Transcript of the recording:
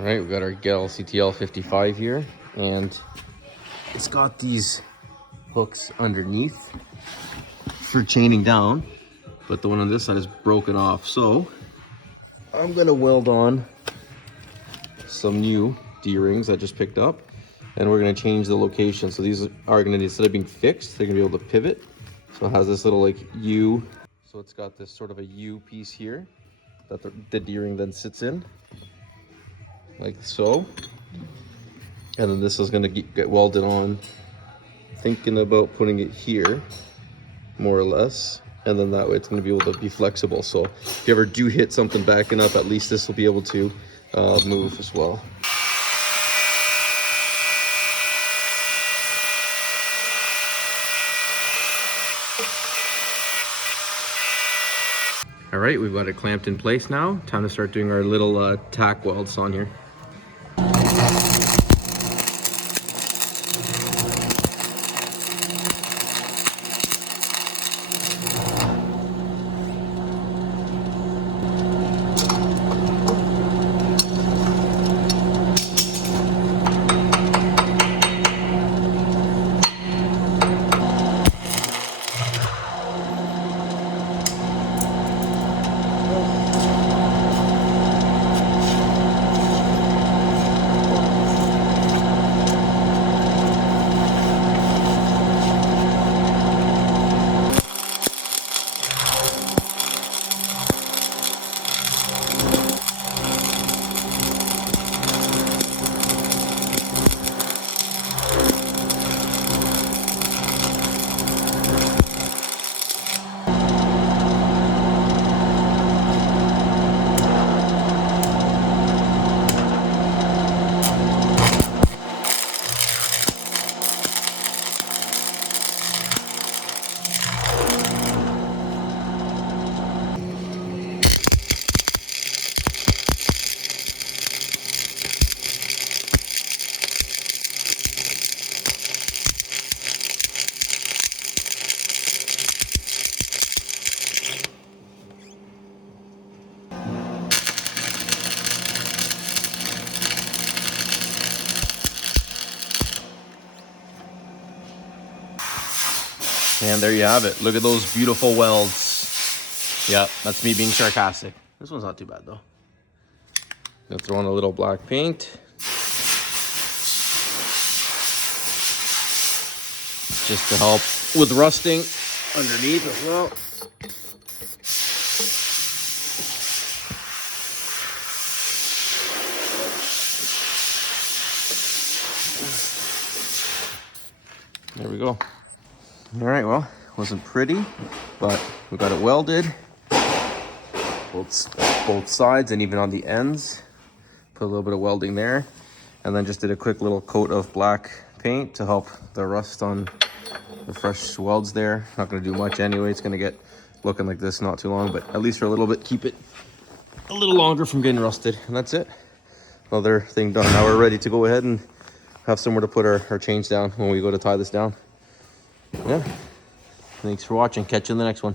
All right, we got our Gel CTL 55 here, and it's got these hooks underneath for chaining down, but the one on this side is broken off. So I'm gonna weld on some new D-rings I just picked up, and we're gonna change the location. So these are gonna, instead of being fixed, they're gonna be able to pivot. So it has this little like U. So it's got this sort of a U piece here that the D-ring then sits in, like so. And then this is gonna get welded on. Thinking about putting it here, more or less. And then that way it's gonna be able to be flexible. So if you ever do hit something backing up, at least this will be able to move as well. All right, we've got it clamped in place now. Time to start doing our little tack welds on here. And there you have it. Look at those beautiful welds. Yeah, that's me being sarcastic. This one's not too bad though. Gonna throw in a little black paint. Just to help with rusting underneath as well. There we go. All right, well, wasn't pretty, but we got it welded. Both sides and even on the ends. Put a little bit of welding there. And then just did a quick little coat of black paint to help the rust on the fresh welds there. Not gonna do much anyway. It's gonna get looking like this not too long, but at least for a little bit, keep it a little longer from getting rusted. And that's it. Another thing done. Now we're ready to go ahead and have somewhere to put our chains down when we go to tie this down. Yeah, thanks for watching. Catch you in the next one.